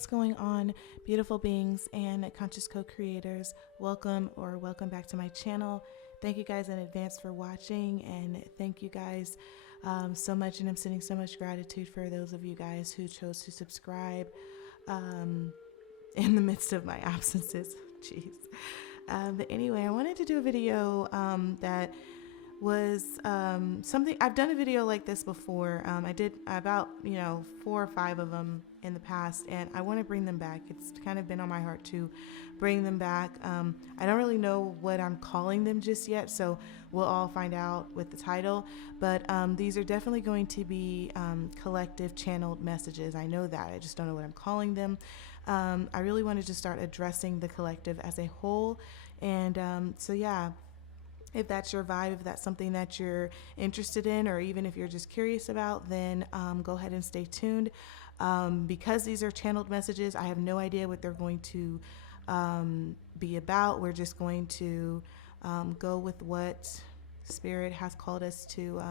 What's going on, beautiful beings and conscious co-creators? Welcome back to my channel. Thank you guys in advance for watching, and thank you guys so much, and I'm sending so much gratitude for those of you guys who chose to subscribe in the midst of my absences. Jeez. But anyway, I wanted to do a video that was something I've done a video like this before. I did about 4 or 5 of them in the past, and I want to bring them back. It's kind of been on my heart to bring them back. I don't really know what I'm calling them just yet, so we'll all find out with the title, but these are definitely going to be collective channeled messages. I know that, I just don't know what I'm calling them. I really wanted to start addressing the collective as a whole, and so yeah, if that's your vibe, if that's something that you're interested in, or even if you're just curious about, then go ahead and stay tuned. Because these are channeled messages, I have no idea what they're going to be about. We're just going to go with what Spirit has called us to.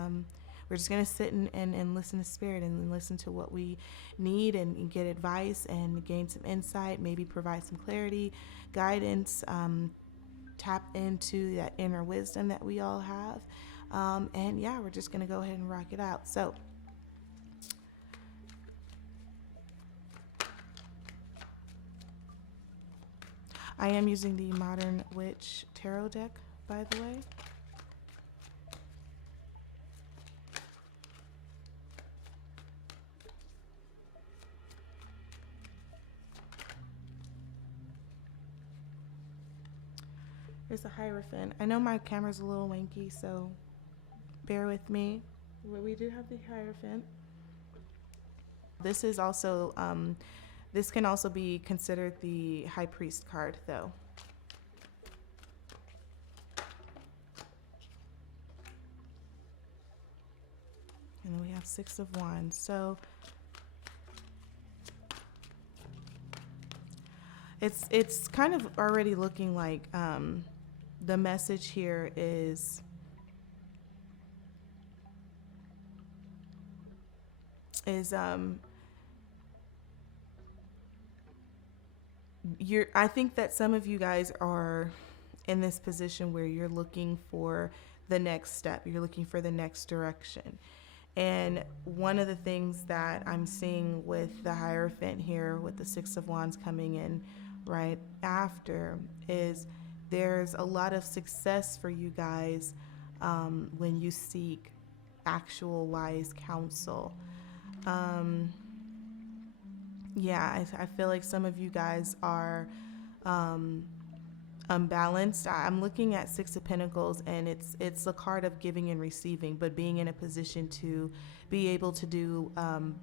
We're just going to sit and listen to Spirit and listen to what we need, and get advice and gain some insight, maybe provide some clarity, guidance, tap into that inner wisdom that we all have. And yeah, we're just going to go ahead and rock it out. So I am using the Modern Witch Tarot deck, by the way. There's a Hierophant. I know my camera's a little wanky, so bear with me. But we do have the Hierophant. This is also, this can also be considered the High Priest card, though. And then we have Six of Wands. So it's kind of already looking like the message here is I think that some of you guys are in this position where you're looking for the next step, you're looking for the next direction. And one of the things that I'm seeing with the Hierophant here, with the Six of Wands coming in right after, is there's a lot of success for you guys when you seek actual wise counsel. Yeah, I feel like some of you guys are unbalanced. I'm looking at Six of Pentacles, and it's a card of giving and receiving, but being in a position to be able to do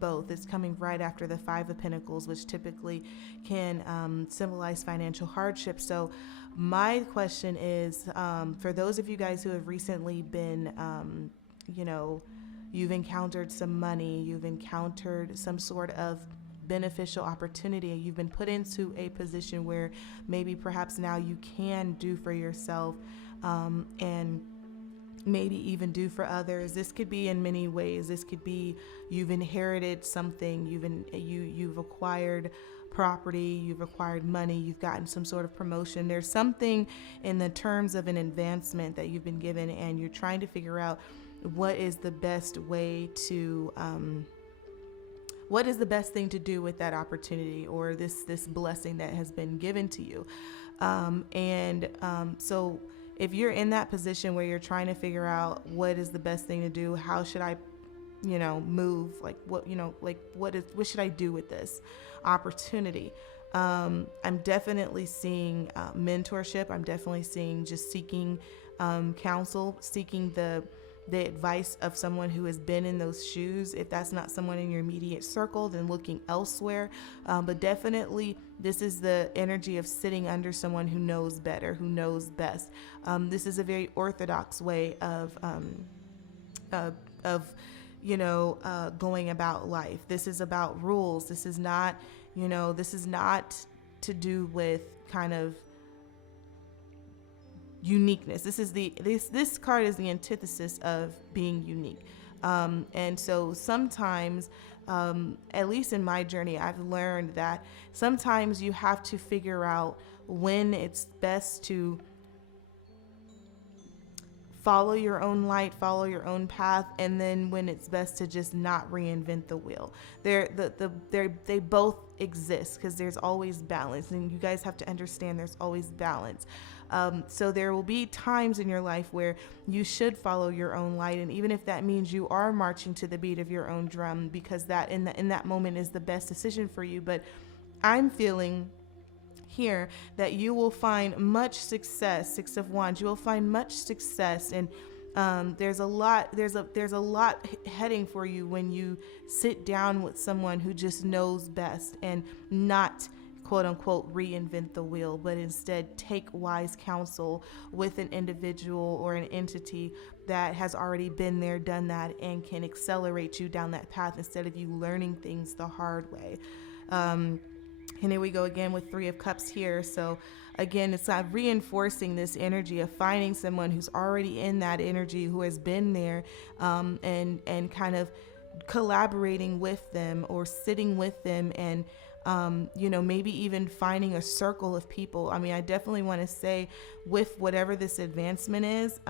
both. It's coming right after the Five of Pentacles, which typically can symbolize financial hardship. So my question is, for those of you guys who have recently been, you've encountered some money, you've encountered some sort of beneficial opportunity, you've been put into a position where maybe perhaps now you can do for yourself, and maybe even do for others. This could be in many ways. This could be you've inherited something, you've acquired property, you've acquired money, you've gotten some sort of promotion. There's something in the terms of an advancement that you've been given, and you're trying to figure out what is the best way to what is the best thing to do with that opportunity, or this blessing that has been given to you. So if you're in that position where you're trying to figure out what is the best thing to do, how should I, move, like what should I do with this opportunity? I'm definitely seeing mentorship. I'm definitely seeing just seeking counsel, seeking the advice of someone who has been in those shoes. If that's not someone in your immediate circle, then looking elsewhere. But definitely this is the energy of sitting under someone who knows better, who knows best. This is a very orthodox way of going about life. This is about rules. This is not, this is not to do with kind of uniqueness. This card is the antithesis of being unique. And so sometimes at least in my journey, I've learned that sometimes you have to figure out when it's best to follow your own light, follow your own path, and then when it's best to just not reinvent the wheel. They both exist because there's always balance, and you guys have to understand there's always balance. So there will be times in your life where you should follow your own light, and even if that means you are marching to the beat of your own drum, because that in that moment is the best decision for you. But I'm feeling here that you will find much success. Six of Wands, you will find much success, and there's a lot heading for you when you sit down with someone who just knows best and not quote unquote reinvent the wheel, but instead take wise counsel with an individual or an entity that has already been there, done that, and can accelerate you down that path instead of you learning things the hard way. And here we go again with Three of Cups here. So again, it's not reinforcing this energy of finding someone who's already in that energy, who has been there, and kind of collaborating with them or sitting with them, and maybe even finding a circle of people. I mean, I definitely want to say with whatever this advancement is,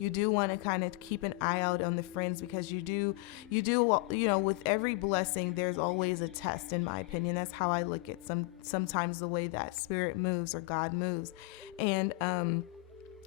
you do want to kind of keep an eye out on the friends, because you do, with every blessing, there's always a test, in my opinion. That's how I look at sometimes the way that spirit moves or God moves. And,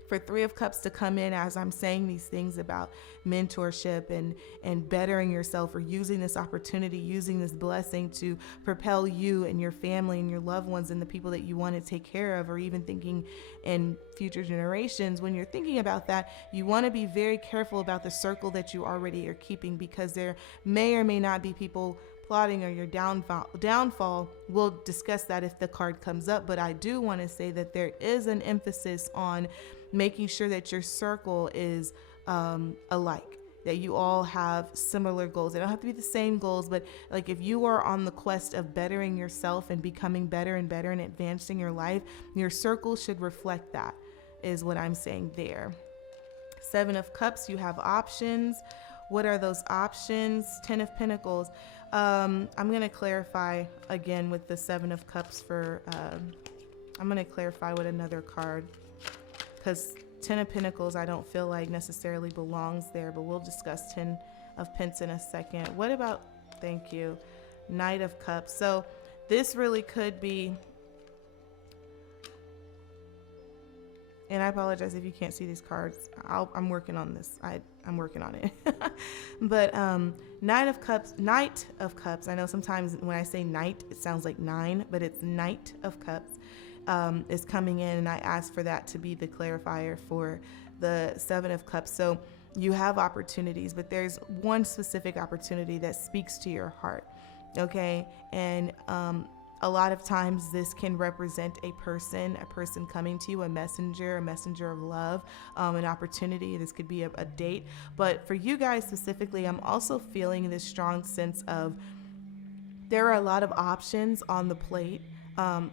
for Three of Cups to come in as I'm saying these things about mentorship and bettering yourself, or using this opportunity, using this blessing to propel you and your family and your loved ones and the people that you want to take care of, or even thinking in future generations. When you're thinking about that, you want to be very careful about the circle that you already are keeping, because there may or may not be people plotting on your downfall. We'll discuss that if the card comes up, but I do want to say that there is an emphasis on making sure that your circle is alike, that you all have similar goals. They don't have to be the same goals, but like if you are on the quest of bettering yourself and becoming better and better and advancing your life, your circle should reflect that, is what I'm saying there. Seven of Cups, you have options. What are those options? 10 of Pentacles. I'm going to clarify again with the Seven of Cups for, I'm going to clarify with another card, because 10 of Pentacles I don't feel like necessarily belongs there, but we'll discuss 10 of Pentacles in a second. What about, thank you, Knight of Cups. So this really could be, and I apologize if you can't see these cards. I'm working on this. I'm working on it. But Knight of Cups. I know sometimes when I say knight, it sounds like 9, but it's Knight of Cups. Is coming in, and I asked for that to be the clarifier for the Seven of Cups. So you have opportunities, but there's one specific opportunity that speaks to your heart, okay? And a lot of times this can represent a person coming to you, a messenger of love, an opportunity. This could be a date. But for you guys specifically, I'm also feeling this strong sense of there are a lot of options on the plate. On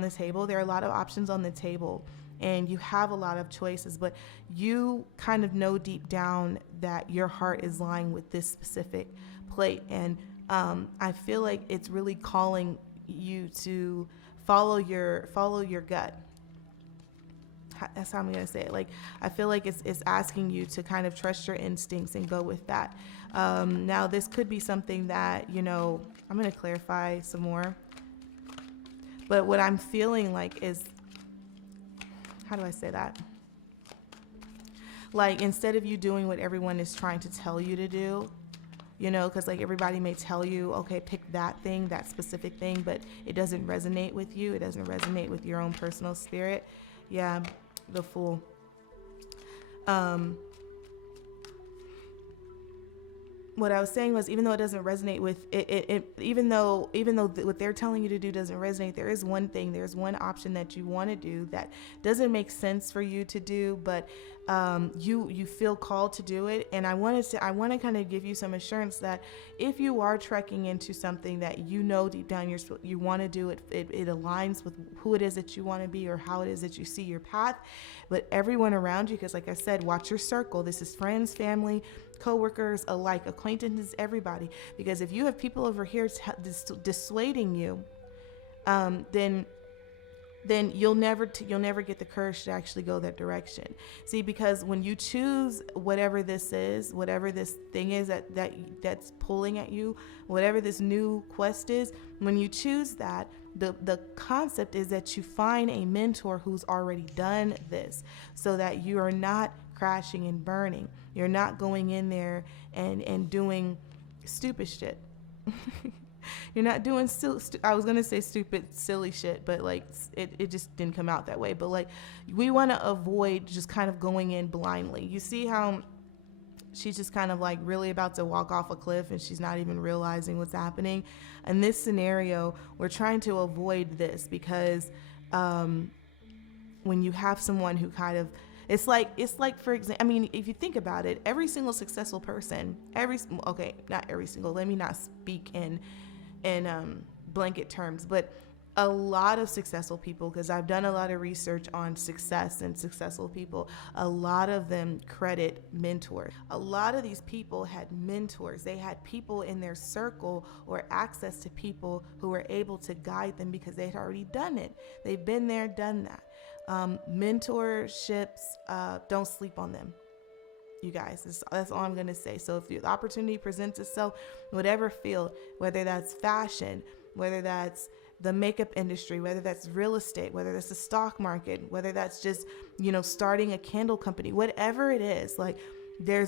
the table. There are a lot of options on the table, and you have a lot of choices, but you kind of know deep down that your heart is lying with this specific plate. And I feel like it's really calling you to follow your gut. That's how I'm going to say it. Like, I feel like it's asking you to kind of trust your instincts and go with that. Now this could be something that, I'm going to clarify some more. But what I'm feeling like is, how do I say that? Like, instead of you doing what everyone is trying to tell you to do, because like everybody may tell you, okay, pick that thing, that specific thing, but it doesn't resonate with you. It doesn't resonate with your own personal spirit. Yeah, the Fool. What I was saying was, even though it doesn't resonate with it, even though what they're telling you to do doesn't resonate, there's one option that you want to do that doesn't make sense for you to do, but you feel called to do it. And I want to kind of give you some assurance that if you are trekking into something that deep down you want to do, it aligns with who it is that you want to be or how it is that you see your path. But everyone around you, because like I said, watch your circle. This is friends, family, coworkers alike, acquaintances, everybody. Because if you have people over here dissuading you, then you'll never get the courage to actually go that direction. See, because when you choose whatever this is, whatever this thing is that's pulling at you, whatever this new quest is, when you choose that, the concept is that you find a mentor who's already done this, so that you are not crashing and burning. You're not going in there and doing stupid shit. You're not doing I was gonna say stupid, silly shit, but like it just didn't come out that way. But like, we want to avoid just kind of going in blindly. You see how she's just kind of like really about to walk off a cliff and she's not even realizing what's happening. In this scenario, we're trying to avoid this because when you have someone who kind of, it's like, for example, I mean, if you think about it, every single successful person, not every single, let me not speak in blanket terms, but a lot of successful people, because I've done a lot of research on success and successful people, a lot of them credit mentors. A lot of these people had mentors. They had people in their circle or access to people who were able to guide them because they'd already done it. They've been there, done that. Mentorships, don't sleep on them. You guys, that's all I'm going to say. So if the opportunity presents itself, whatever field, whether that's fashion, whether that's the makeup industry, whether that's real estate, whether that's the stock market, whether that's just, starting a candle company, whatever it is, like there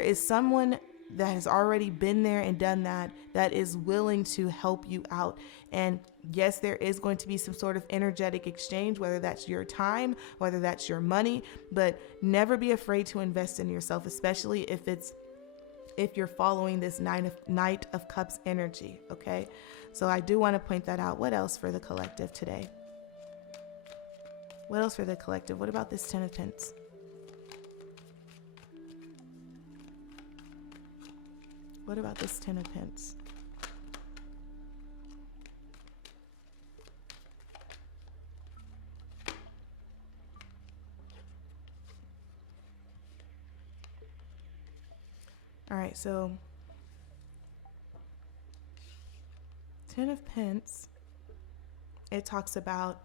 is someone that has already been there and done that is willing to help you out. And yes, there is going to be some sort of energetic exchange, whether that's your time, whether that's your money, but never be afraid to invest in yourself, especially if you're following this Knight of Cups energy. Okay. So I do want to point that out. What else for the collective today? What else for the collective? What about this 10 of Pentacles? What about this 10 of Pentacles? All right, so 10 of Pentacles, it talks about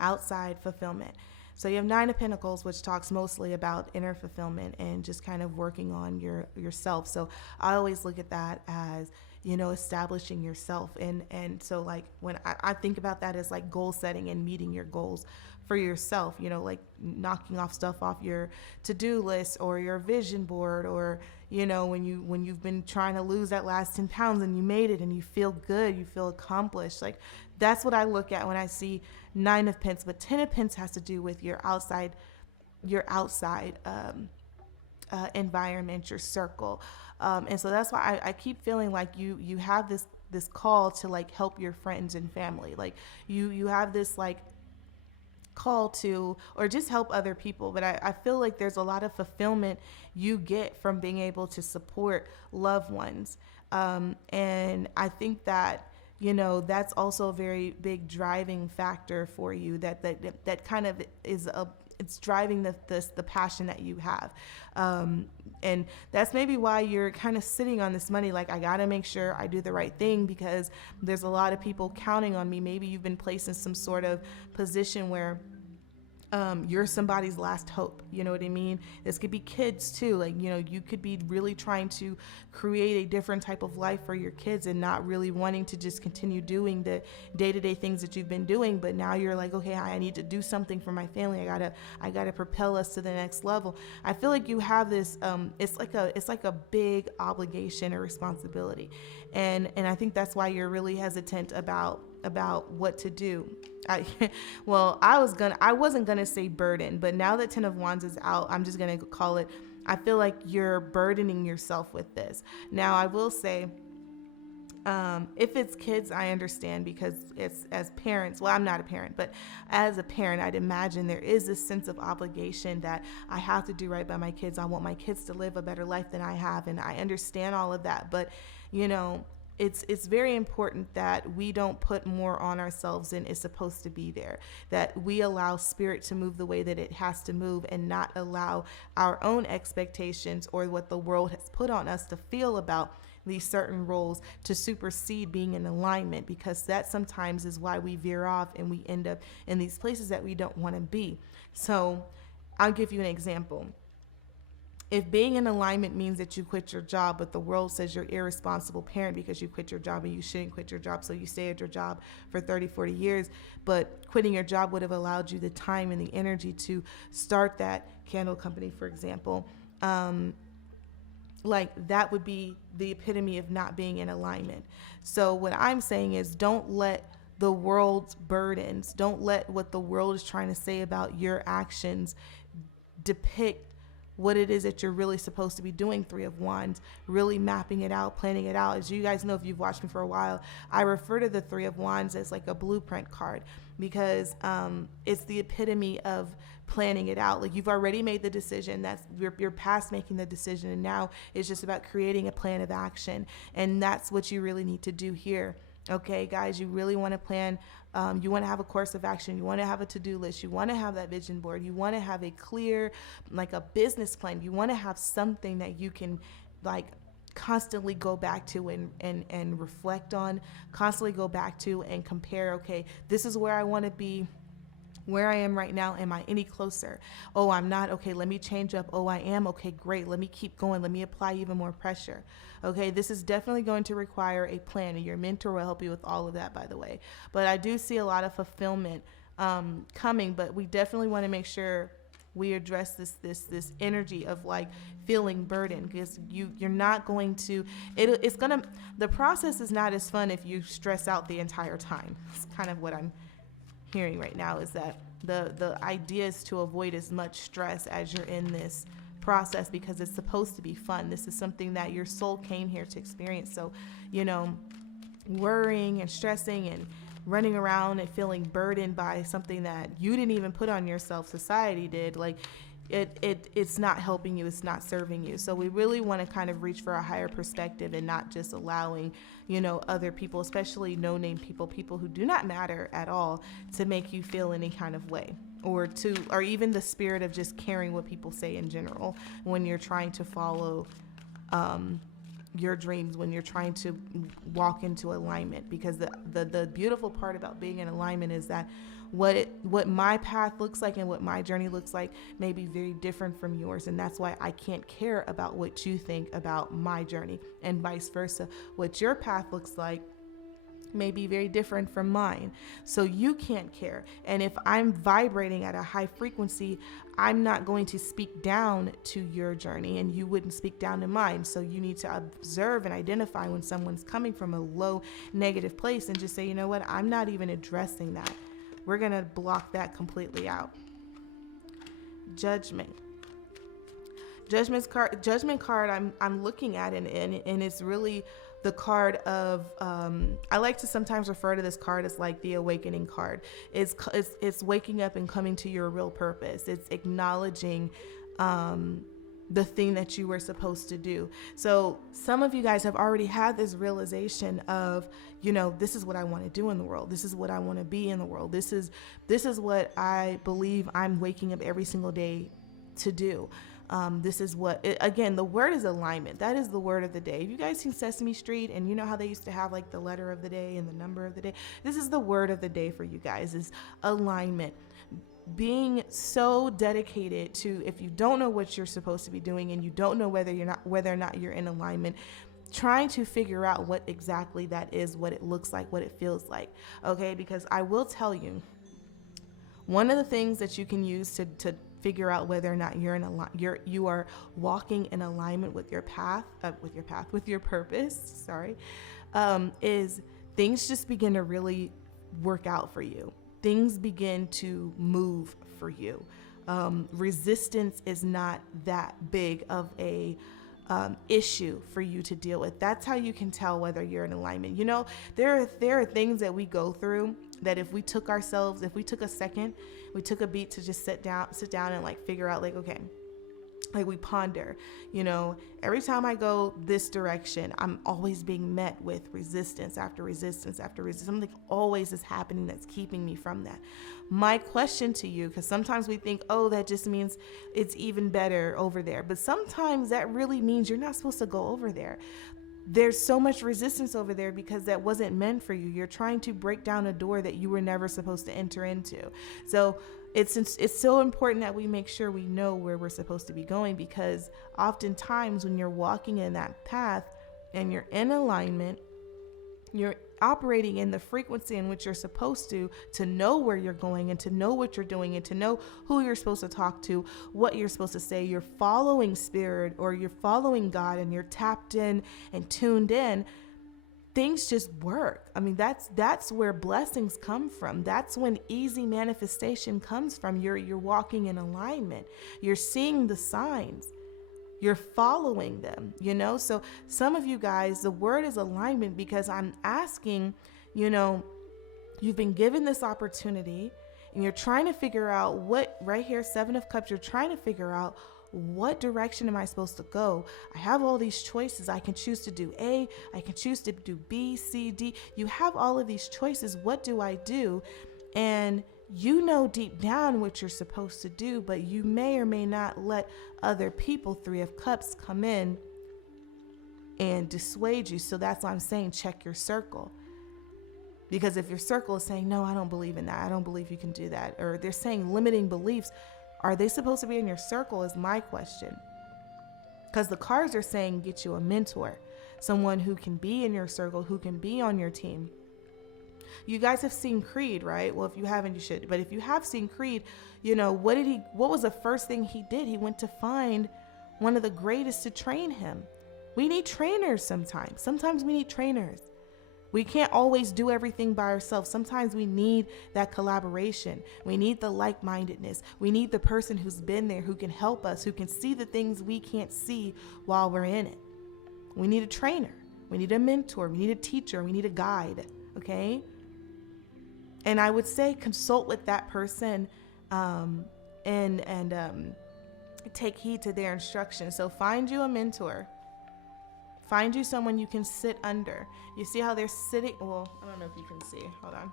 outside fulfillment. So you have 9 of Pentacles, which talks mostly about inner fulfillment and just kind of working on yourself. So I always look at that as, establishing yourself. And so like when I think about that as like goal setting and meeting your goals for yourself, like knocking off stuff off your to-do list or your vision board, or, when you've been trying to lose that last 10 pounds and you made it and you feel good, you feel accomplished. Like that's what I look at when I see 9 of Pentacles. But 10 of Pentacles has to do with your outside environment, your circle. And so that's why I keep feeling like you have this call to like help your friends and family. Like you have this like call to, or just help other people. But I feel like there's a lot of fulfillment you get from being able to support loved ones. And I think that, that's also a very big driving factor for you, that kind of is it's driving the passion that you have. And that's maybe why you're kind of sitting on this money. Like, I got to make sure I do the right thing because there's a lot of people counting on me. Maybe you've been placed in some sort of position where you're somebody's last hope. You know what I mean? This could be kids too. Like, you could be really trying to create a different type of life for your kids and not really wanting to just continue doing the day-to-day things that you've been doing. But now you're like, okay, I need to do something for my family. I gotta propel us to the next level. I feel like you have this, it's like a big obligation or responsibility. And I think that's why you're really hesitant about what to do. I wasn't gonna say burden, but now that 10 of Wands is out, I'm just gonna call it, I feel like you're burdening yourself with this. Now I will say, if it's kids, I understand, because it's, as parents, well, I'm not a parent, but as a parent, I'd imagine there is this sense of obligation that I have to do right by my kids. I want my kids to live a better life than I have. And I understand all of that, but it's very important that we don't put more on ourselves than is supposed to be there, that we allow spirit to move the way that it has to move, and not allow our own expectations or what the world has put on us to feel about these certain roles to supersede being in alignment, because that sometimes is why we veer off and we end up in these places that we don't want to be. So I'll give you an example. If being in alignment means that you quit your job, but the world says you're irresponsible parent because you quit your job and you shouldn't quit your job, so you stay at your job for 30, 40 years, but quitting your job would have allowed you the time and the energy to start that candle company, for example, like that would be the epitome of not being in alignment. So what I'm saying is, don't let the world's burdens, don't let what the world is trying to say about your actions depict what it is that you're really supposed to be doing. Three of Wands, really mapping it out, planning it out. As you guys know, if you've watched me for a while, I refer to the Three of Wands as like a blueprint card, because it's the epitome of planning it out. Like, you've already made the decision, that's you're past making the decision, and now it's just about creating a plan of action. And that's what you really need to do here. Okay, guys, you really want to plan. You want to have a course of action. You want to have a to-do list. You want to have that vision board. You want to have a clear, like a business plan. You want to have something that you can like constantly go back to and reflect on, constantly go back to and compare. Okay, this is where I want to be. Where I am right now, am I any closer? Oh, I'm not. Okay, let me change up. Oh, I am. Okay, great. Let me keep going. Let me apply even more pressure. Okay, this is definitely going to require a plan, and your mentor will help you with all of that, by the way. But I do see a lot of fulfillment coming, but we definitely want to make sure we address this energy of like feeling burdened, because you're not going to, it's gonna, the process is not as fun if you stress out the entire time. It's kind of what I'm hearing right now, is that the idea is to avoid as much stress as you're in this process, because it's supposed to be fun. This is something that your soul came here to experience. So, worrying and stressing and running around and feeling burdened by something that you didn't even put on yourself, society did, like it's not helping you, it's not serving you. So we really want to kind of reach for a higher perspective and not just allowing, other people, especially no-name people who do not matter at all, to make you feel any kind of way, or even the spirit of just caring what people say in general when you're trying to follow your dreams, when you're trying to walk into alignment. Because the beautiful part about being in alignment is that what my path looks like and what my journey looks like may be very different from yours, and that's why I can't care about what you think about my journey, and vice versa. What your path looks like may be very different from mine, so you can't care. And if I'm vibrating at a high frequency, I'm not going to speak down to your journey, and you wouldn't speak down to mine. So you need to observe and identify when someone's coming from a low negative place, and just say, you know what, I'm not even addressing that. We're going to block that completely out. Judgment card I'm looking at, and it's really the card of I like to sometimes refer to this card as like the awakening card. It's waking up and coming to your real purpose. It's acknowledging the thing that you were supposed to do. So some of you guys have already had this realization of, this is what I want to do in the world. This is what I want to be in the world. This is what I believe I'm waking up every single day to do. This is what, again, the word is alignment. That is the word of the day. Have you guys seen Sesame Street? And you know how they used to have like the letter of the day and the number of the day? This is the word of the day for you guys, is alignment. Being so dedicated to, if you don't know what you're supposed to be doing and you don't know whether or not you're in alignment, trying to figure out what exactly that is, what it looks like, what it feels like. Okay, because I will tell you, one of the things that you can use to figure out whether or not you are walking in alignment with your purpose, is things just begin to really work out for you. Things begin to move for you. Resistance is not that big of a issue for you to deal with. That's how you can tell whether you're in alignment. There are things that we go through that if we took a second, we took a beat to just sit down and like figure out like, okay, like we ponder, every time I go this direction, I'm always being met with resistance after resistance after resistance. Something always is happening that's keeping me from that. My question to you, because sometimes we think, oh, that just means it's even better over there. But sometimes that really means you're not supposed to go over there. There's so much resistance over there because that wasn't meant for you. You're trying to break down a door that you were never supposed to enter into. So it's so important that we make sure we know where we're supposed to be going, because oftentimes when you're walking in that path and you're in alignment, you're operating in the frequency in which you're supposed to know where you're going and to know what you're doing and to know who you're supposed to talk to, what you're supposed to say. You're following spirit, or you're following God, and you're tapped in and tuned in. Things just work. I mean, that's where blessings come from. That's when easy manifestation comes from. You're walking in alignment. You're seeing the signs. You're following them, So some of you guys, the word is alignment, because I'm asking, you've been given this opportunity and you're trying to figure out what, right here, 7 of Cups, you're trying to figure out, what direction am I supposed to go? I have all these choices. I can choose to do A, I can choose to do B, C, D. You have all of these choices. What do I do? And deep down what you're supposed to do, but you may or may not let other people, 3 of Cups, come in and dissuade you. So that's why I'm saying check your circle. Because if your circle is saying, no, I don't believe in that, I don't believe you can do that, or they're saying limiting beliefs, are they supposed to be in your circle is my question. Because the cards are saying get you a mentor, someone who can be in your circle, who can be on your team. You guys have seen Creed, right? Well, if you haven't, you should. But if you have seen Creed, what was the first thing he did? He went to find one of the greatest to train him. We need trainers sometimes. Sometimes we need trainers. We can't always do everything by ourselves. Sometimes we need that collaboration. We need the like-mindedness. We need the person who's been there, who can help us, who can see the things we can't see while we're in it. We need a trainer. We need a mentor. We need a teacher. We need a guide. Okay? And I would say consult with that person and take heed to their instructions. So find you a mentor. Find you someone you can sit under. You see how they're sitting? Well, I don't know if you can see. Hold on.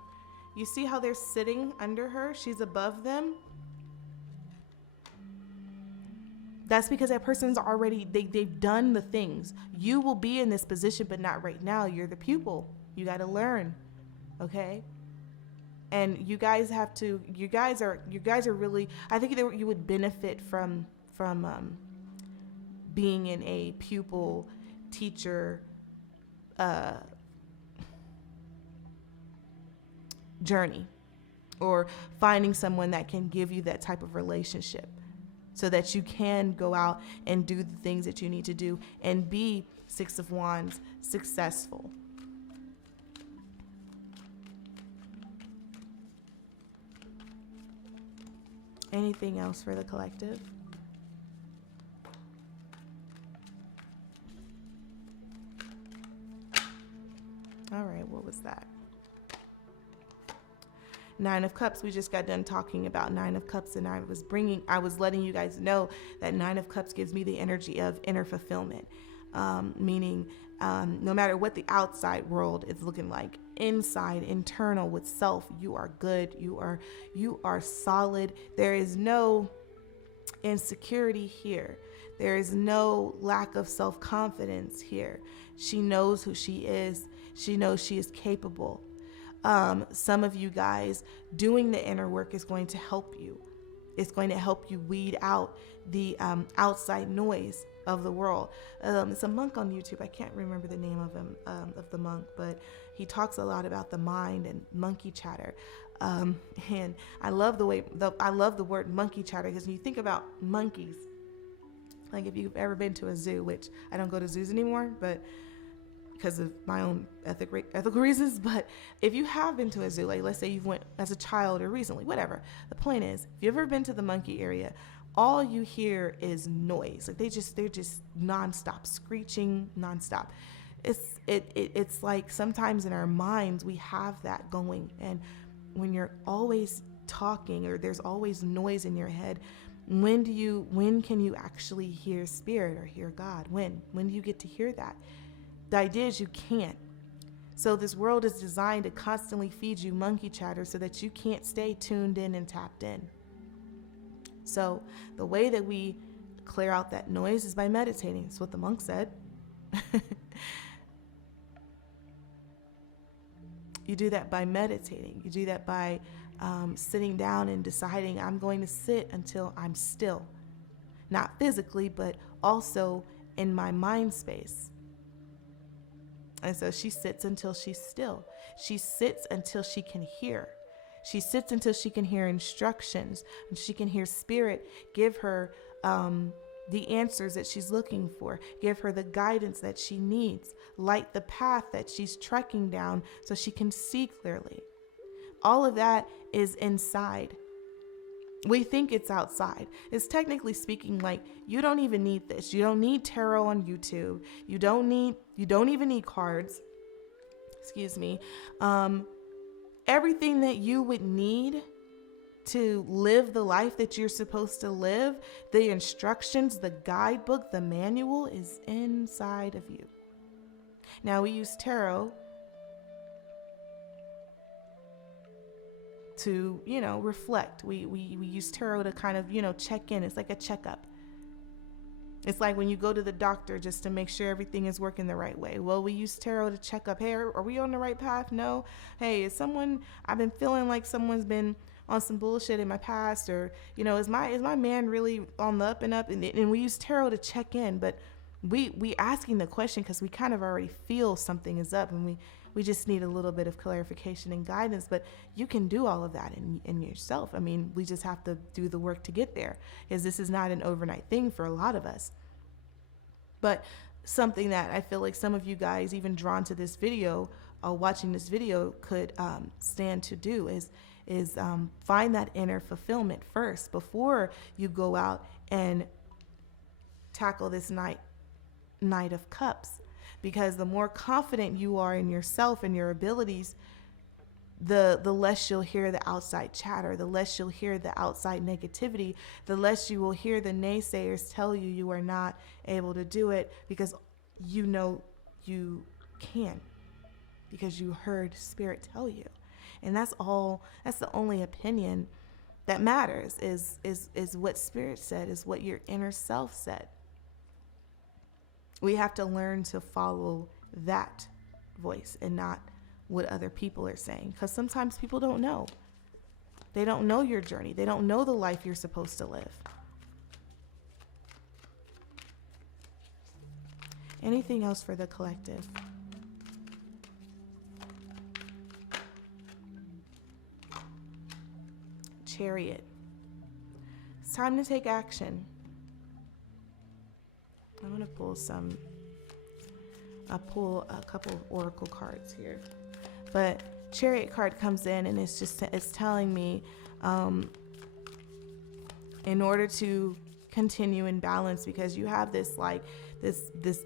You see how they're sitting under her? She's above them. That's because that person's already, they've done the things. You will be in this position, but not right now. You're the pupil. You got to learn. Okay? And you guys are really, I think that you would benefit from being in a pupil teacher journey, or finding someone that can give you that type of relationship so that you can go out and do the things that you need to do and be 6 of Wands successful. Anything else for the collective? All right, what was that? 9 of Cups. We just got done talking about 9 of Cups, and I was letting you guys know that 9 of Cups gives me the energy of inner fulfillment, meaning no matter what the outside world is looking like, inside, internal with self, you are good. You are solid. There is no insecurity here. There is no lack of self-confidence here. She knows who she is. She knows she is capable. Some of you guys, doing the inner work is going to help you. It's going to help you weed out the outside noise of the world. It's a monk on YouTube. I can't remember the name of him, of the monk, but he talks a lot about the mind and monkey chatter. And I love the word monkey chatter, because when you think about monkeys, like if you've ever been to a zoo, which I don't go to zoos anymore, but because of my own ethical reasons, but if you have been to a zoo, like let's say you went as a child or recently, whatever, the point is, if you've ever been to the monkey area, all you hear is noise. Like they're just nonstop screeching, nonstop. It's like sometimes in our minds we have that going, and when you're always talking or there's always noise in your head, When can you actually hear spirit or hear God? When do you get to hear that? The idea is you can't. So this world is designed to constantly feed you monkey chatter so that you can't stay tuned in and tapped in. So the way that we clear out that noise is by meditating. That's what the monk said. You do that by meditating. You do that by sitting down and deciding, I'm going to sit until I'm still. Not physically, but also in my mind space. And so she sits until she's still. She sits until she can hear. She sits until she can hear instructions, and she can hear spirit give her the answers that she's looking for, give her the guidance that she needs, light the path that she's trekking down so she can see clearly. All of that is inside. We think it's outside. It's technically speaking, like, you don't even need this. You don't need tarot on YouTube. You don't even need cards. Excuse me. Everything that you would need to live the life that you're supposed to live, the instructions, the guidebook, the manual is inside of you. Now we use tarot to, reflect. We use tarot to kind of, check in. It's like a checkup. It's like when you go to the doctor just to make sure everything is working the right way. Well, we use tarot to check up. Hey, are we on the right path? No. Hey, I've been feeling like someone's been on some bullshit in my past, or, is my man really on the up and up? And we use tarot to check in, but we asking the question because we kind of already feel something is up, and we just need a little bit of clarification and guidance. But you can do all of that in yourself. I mean, we just have to do the work to get there, because this is not an overnight thing for a lot of us. But something that I feel like some of you guys, even drawn to this video, watching this video, could stand to do is find that inner fulfillment first before you go out and tackle this Knight of Cups. Because the more confident you are in yourself and your abilities, the less you'll hear the outside chatter, the less you'll hear the outside negativity, the less you will hear the naysayers tell you are not able to do it, because you know you can, because you heard spirit tell you. And that's the only opinion that matters, is what spirit said, is what your inner self said. We have to learn to follow that voice and not what other people are saying, because sometimes people don't know. They don't know your journey. They don't know the life you're supposed to live. Anything else for the collective? Chariot. It's time to take action. I'm going to pull a couple of oracle cards here. But Chariot card comes in, and it's telling me, in order to continue in balance, because you have this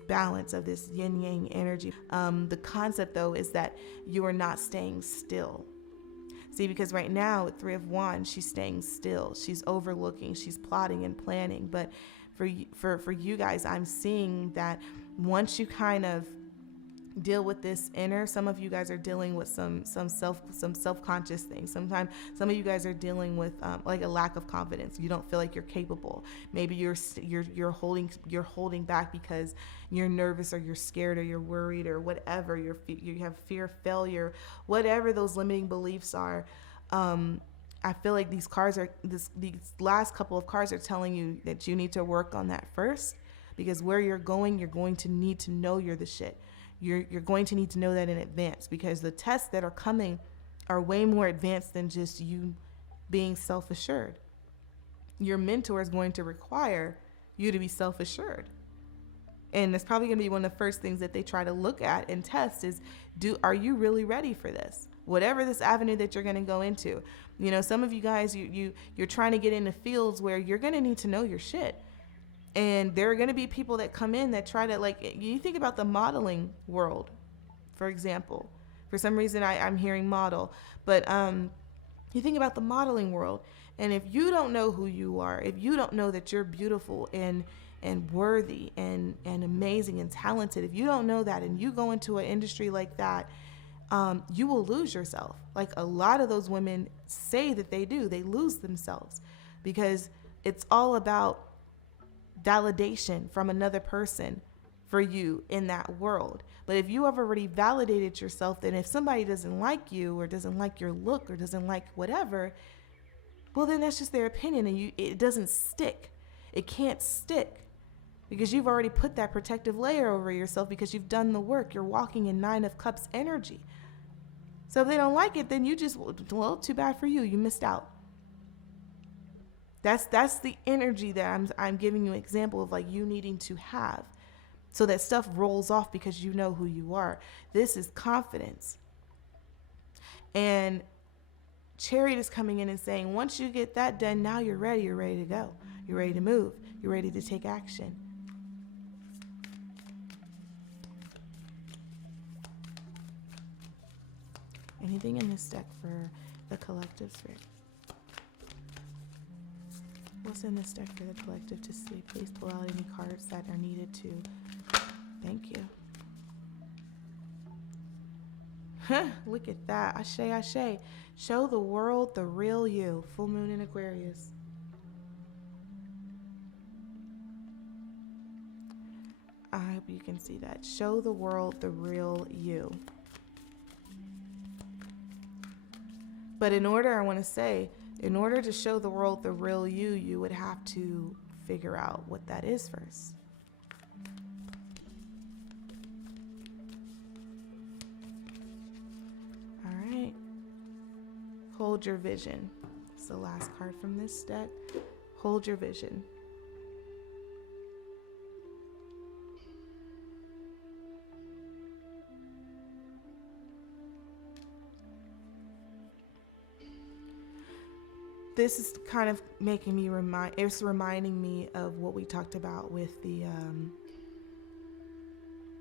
balance of this yin yang energy. The concept though is that you are not staying still. See, because right now with Three of Wands, she's staying still. She's overlooking, she's plotting and planning. But for you guys, I'm seeing that once you kind of deal with this inner, some of you guys are dealing with some self-conscious things. Sometimes some of you guys are dealing with like a lack of confidence. You don't feel like you're capable. Maybe you're holding back because you're nervous, or you're scared, or you're worried, or whatever. You have fear of failure, whatever those limiting beliefs are. I feel like these last couple of cards are telling you that you need to work on that first, because where you're going to need to know you're the shit. You're going to need to know that in advance, because the tests that are coming are way more advanced than just you being self-assured. Your mentor is going to require you to be self-assured. And that's probably going to be one of the first things that they try to look at and test is, are you really ready for this? Whatever this avenue that you're going to go into. Some of you guys, you're trying to get into fields where you're going to need to know your shit. And there are going to be people that come in that try to, like, you think about the modeling world, for example. For some reason, I'm hearing model. But you think about the modeling world, And if you don't know who you are, if you don't know that you're beautiful and worthy and amazing and talented, if you don't know that and you go into an industry like that, you will lose yourself. Like a lot of those women say that they do, they lose themselves because it's all about validation from another person for you in that world. But if you have already validated yourself, then if somebody doesn't like you or doesn't like your look or doesn't like whatever, well, then that's just their opinion, and it doesn't stick. It can't stick because you've already put that protective layer over yourself because you've done the work. You're walking in 9 of Cups energy. So if they don't like it, then you just, well, too bad for you. You missed out. That's the energy that I'm giving you an example of, like, you needing to have so that stuff rolls off because you know who you are. This is confidence. And Chariot is coming in and saying, once you get that done, now you're ready to go. You're ready to move. You're ready to take action. Anything in this deck for the collective spirit? What's in this deck for the collective to see? Please pull out any cards that are needed to. Thank you. Look at that. Ashe, ashe. Show the world the real you. Full moon in Aquarius. I hope you can see that. Show the world the real you. But in order to show the world the real you, you would have to figure out what that is first. All right. Hold your vision. It's the last card from this deck. Hold your vision. This is kind of making me reminding me of what we talked about with the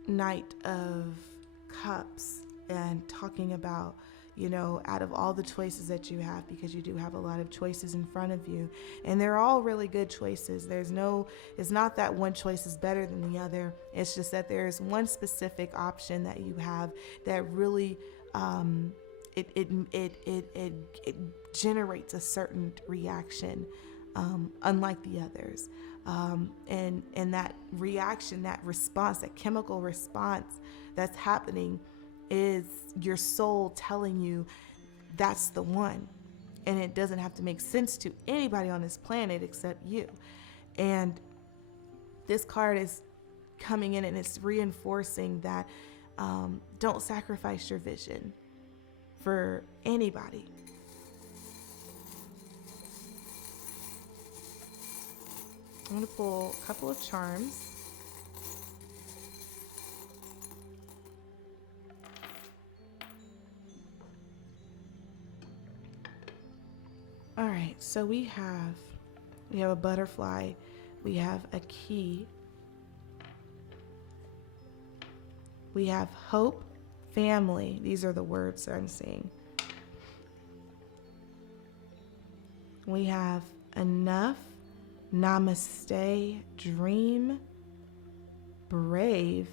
Knight of Cups, and talking about, out of all the choices that you have, because you do have a lot of choices in front of you, and they're all really good choices. It's not that one choice is better than the other. It's just that there's one specific option that you have that really, it generates a certain reaction, unlike the others. And that reaction, that response, that chemical response that's happening is your soul telling you that's the one. And it doesn't have to make sense to anybody on this planet except you. And this card is coming in and it's reinforcing that don't sacrifice your vision for anybody. I'm going to pull a couple of charms. All right, so we have a butterfly, we have a key, we have hope, family. These are the words that I'm seeing. We have enough, namaste, dream, brave.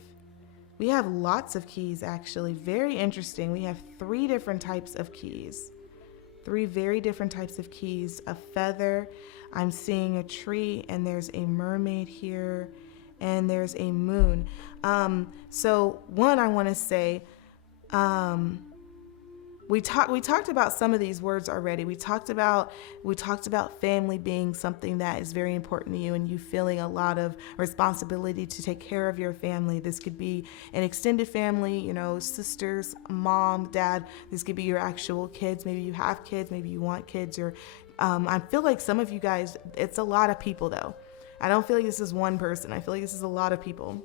We have lots of keys, actually. Very interesting. We have 3 different types of keys. 3 very different types of keys. A feather. I'm seeing a tree, and there's a mermaid here, and there's a moon. So one, I want to say, we talked about some of these words already. We talked about family being something that is very important to you, and you feeling a lot of responsibility to take care of your family. This could be an extended family, sisters, mom, dad. This could be your actual kids. Maybe you have kids. Maybe you want kids. Or I feel like some of you guys, it's a lot of people though. I don't feel like this is one person. I feel like this is a lot of people.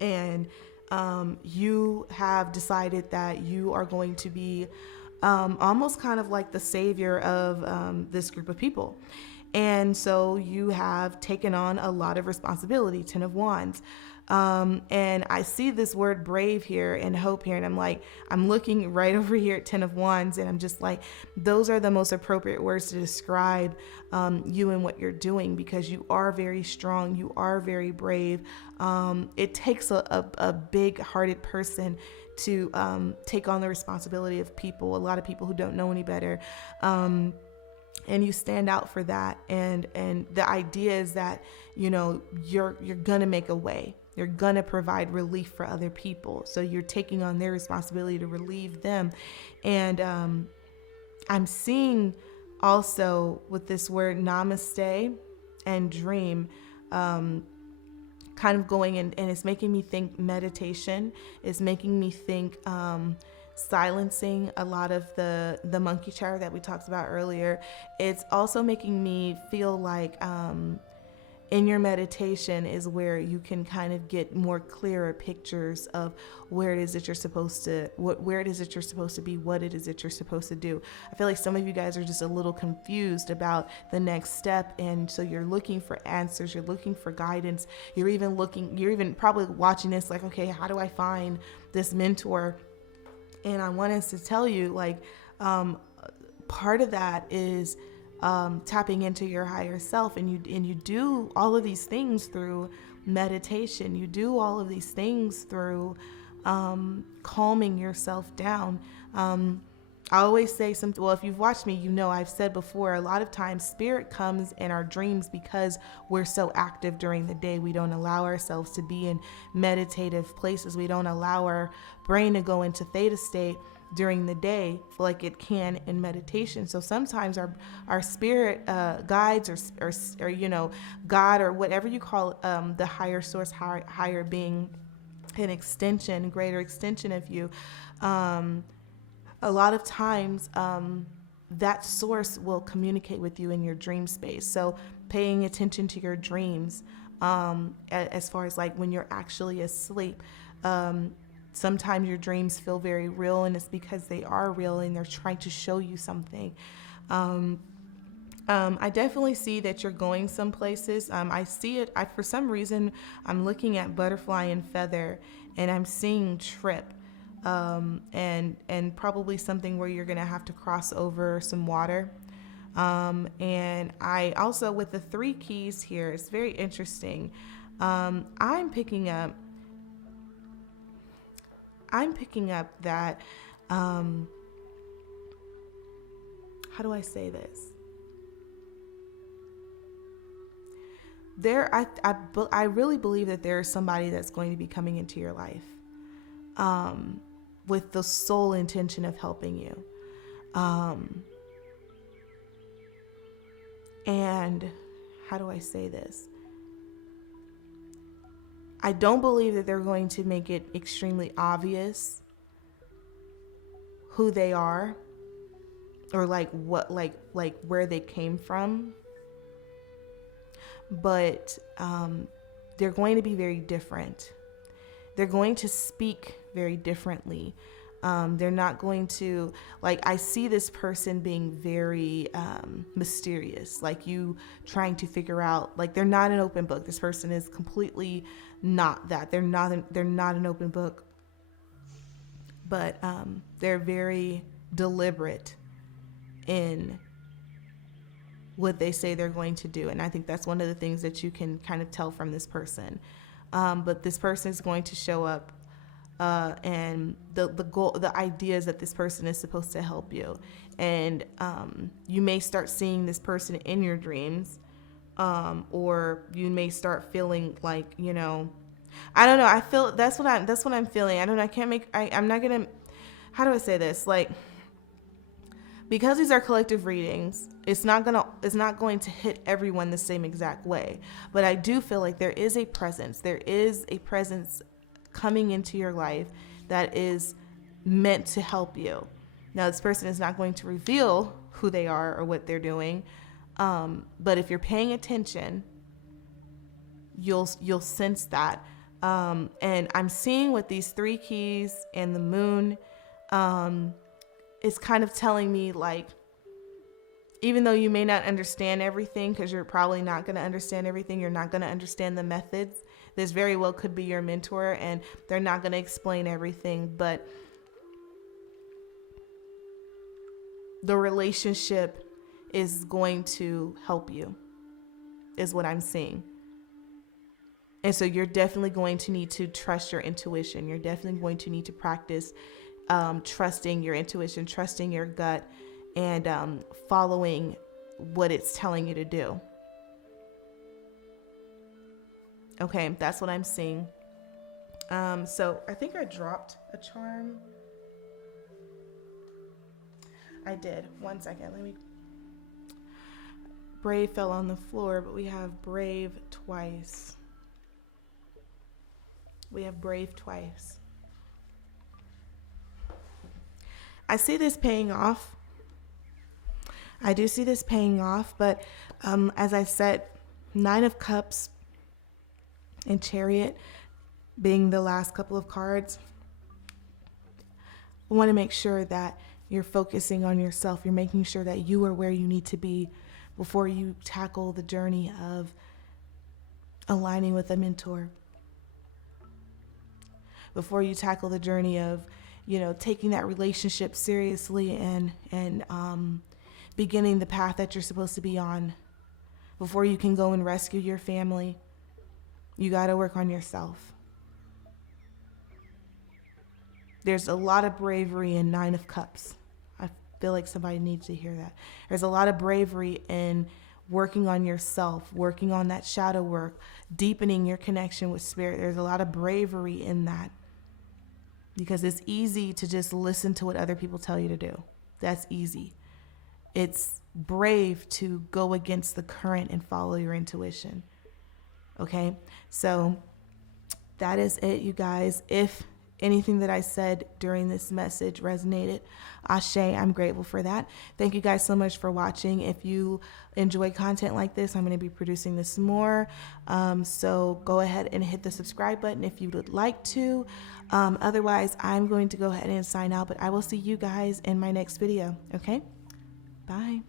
And you have decided that you are going to be almost kind of like the savior of this group of people. And so you have taken on a lot of responsibility. 10 of Wands. And I see this word brave here and hope here. And I'm like, I'm looking right over here at 10 of Wands. And I'm just like, those are the most appropriate words to describe you and what you're doing, because you are very strong. You are very brave. It takes a big hearted person to take on the responsibility of people, a lot of people who don't know any better. And you stand out for that. And the idea is that, you know, you're gonna make a way. You're gonna provide relief for other people. So you're taking on their responsibility to relieve them. And I'm seeing also with this word namaste and dream, kind of going in, and it's making me think meditation. It's making me think silencing a lot of the monkey chatter that we talked about earlier. It's also making me feel like in your meditation is where you can kind of get more clearer pictures of where it is that you're supposed to, where it is that you're supposed to be, what it is that you're supposed to do. I feel like some of you guys are just a little confused about the next step. And so you're looking for answers, you're looking for guidance. You're even probably watching this like, okay, how do I find this mentor? And I want us to tell you, like, part of that is tapping into your higher self, and you do all of these things through meditation. You do all of these things through calming yourself down. I always say something. Well, if you've watched me, you know I've said before, a lot of times spirit comes in our dreams because we're so active during the day. We don't allow ourselves to be in meditative places. We don't allow our brain to go into theta state during the day like it can in meditation. So sometimes our spirit guides or you know, God or whatever you call the higher source, higher being, an extension, greater extension of you. A lot of times that source will communicate with you in your dream space. So paying attention to your dreams as far as like when you're actually asleep. Sometimes your dreams feel very real, and it's because they are real and they're trying to show you something. I definitely see that you're going some places. I see it. For some reason, I'm looking at butterfly and feather, and I'm seeing trip, and probably something where you're gonna have to cross over some water. And I also, with the 3 keys here, it's very interesting. I'm picking up that, how do I say this? I really believe that there is somebody that's going to be coming into your life with the sole intention of helping you. And how do I say this? I don't believe that they're going to make it extremely obvious who they are or like what, like where they came from. But they're going to be very different. They're going to speak very differently. They're not going to, like, I see this person being very mysterious, like you trying to figure out, like they're not an open book. This person is completely not that. They're not an open book, but they're very deliberate in what they say they're going to do. And I think that's one of the things that you can kind of tell from this person. But this person is going to show up, and the goal, the idea is that this person is supposed to help you. And you may start seeing this person in your dreams, or you may start feeling like, you know, I don't know. I feel that's what I'm feeling. I don't know. I'm not gonna, how do I say this? Like, because these are collective readings, it's not going to hit everyone the same exact way. But I do feel like there is a presence. There is a presence coming into your life that is meant to help you. Now, this person is not going to reveal who they are or what they're doing. But if you're paying attention, you'll sense that. And I'm seeing with these 3 keys and the moon, it's kind of telling me, like, even though you may not understand everything, because you're probably not going to understand everything, you're not going to understand the methods, This very well could be your mentor, and they're not going to explain everything, but the relationship is going to help you, is what I'm seeing. And so you're definitely going to need to trust your intuition. You're definitely going to need to practice trusting your intuition, trusting your gut, and following what it's telling you to do. Okay, that's what I'm seeing. So I think I dropped a charm. I did. 1 second. Let me. Brave fell on the floor, but we have brave twice. We have brave twice. I see this paying off. I do see this paying off, but as I said, 9 of Cups and Chariot being the last couple of cards, I want to make sure that you're focusing on yourself. You're making sure that you are where you need to be before you tackle the journey of aligning with a mentor. Before you tackle the journey of, taking that relationship seriously and beginning the path that you're supposed to be on. Before you can go and rescue your family, you got to work on yourself. There's a lot of bravery in 9 of Cups. I feel like somebody needs to hear that. There's a lot of bravery in working on yourself, working on that shadow work, deepening your connection with spirit. There's a lot of bravery in that, because it's easy to just listen to what other people tell you to do. That's easy. It's brave to go against the current and follow your intuition. Okay, so that is it, you guys. If anything that I said during this message resonated, Ashe, I'm grateful for that. Thank you guys so much for watching. If you enjoy content like this, I'm going to be producing this more. So go ahead and hit the subscribe button if you would like to. Otherwise, I'm going to go ahead and sign out, but I will see you guys in my next video. Okay, bye.